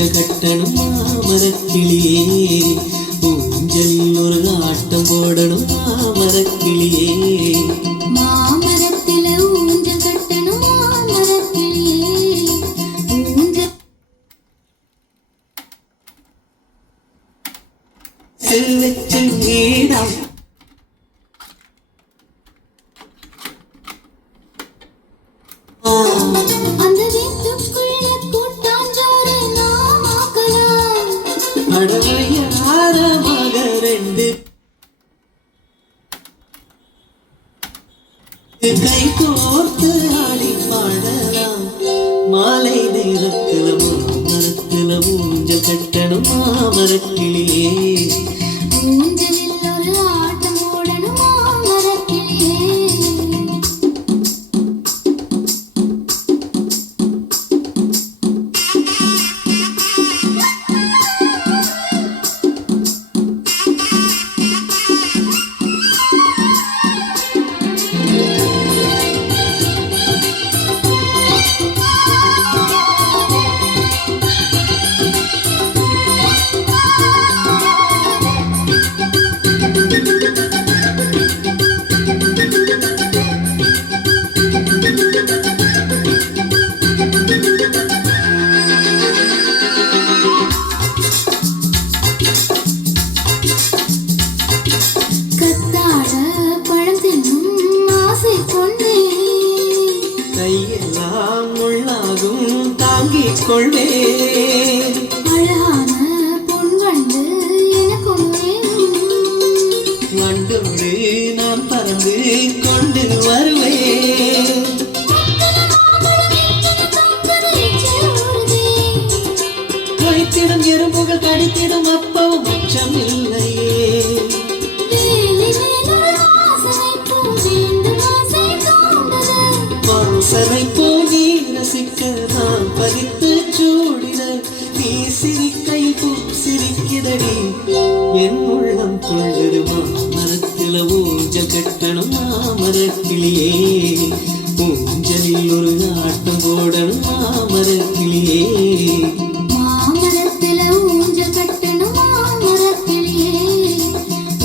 ஊஞ்சல் கட்டணும் மாமரக்கிளியே, ஊஞ்சலில் ஒரு ஆட்டம் போடணும் மாமரக்கிளியே. மாமரத்தில ஊஞ்சல் கட்டணும் மாமரக்கிளியே, ஊஞ்சல் செல்வச்சு நீடாம் அந்த வீட்டுக்குள்ள கூட்டாஞ்சோறு நாம் ஆக்கலாம். அடவையாரமாக ரெண்டு கை கோர்த்து ஆடி பாடலாம். மாலை நேரத்துல மாமரத்துல ஊஞ்சல் கட்டணும் மாமரக்கிளியே, ஊஞ்சலில் ஒரு ஆட்டம் போடணும் மாமரக்கிளியே. கத்தாழ பழம் தின்னும் ஆசை கொண்டே, கையெல்லாம் முள்ளாகும் தாங்கிக் கொள்வேன். அழகான பொன் வண்டு எனக்கும் வேணும். வண்டோடு நான் பறந்து கொண்டு வருவேன். கடித்திடும் எறும்புகள் கடித்திடும் அப்பவும் அச்சம் இல்லையே. வாசனை போனி ரசிக்க நான் பதித்து சூடிட, நீ சிரிக்கை பூ சிரிக்கிறடி என் உள்ளம் துள்ளுது. மாமரத்துல ஊஞ்சல் கட்டணும் மாமரக்கிளியே, ஊஞ்சலில் ஒரு ஆட்டம் போடணும் மாமரக்கிளியே. மாமரத்தில ஊஞ்சல் கட்டணும் மாமரக்கிளியே,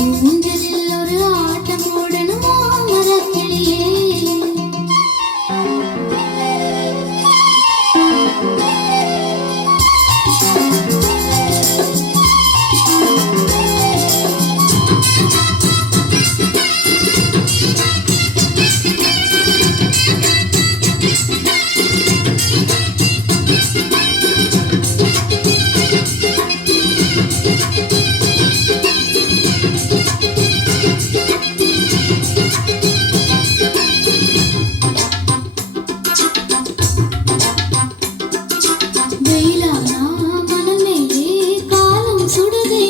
ஊஞ்சலில் ஒரு ஆட்டம் போடணும் மாமரக்கிளியே. வெயிலானா மணல் மேலே காலம் சுடுதே,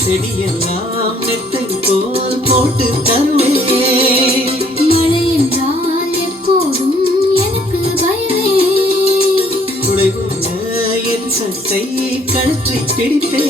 செடியெல்லாம் மெத்தை போல் போட்டு தருவேன். மழை என்றால் எப்போதும் எனக்கு பயமே. குடை போல என் சட்டை கழற்றி பிடிப்பேன்.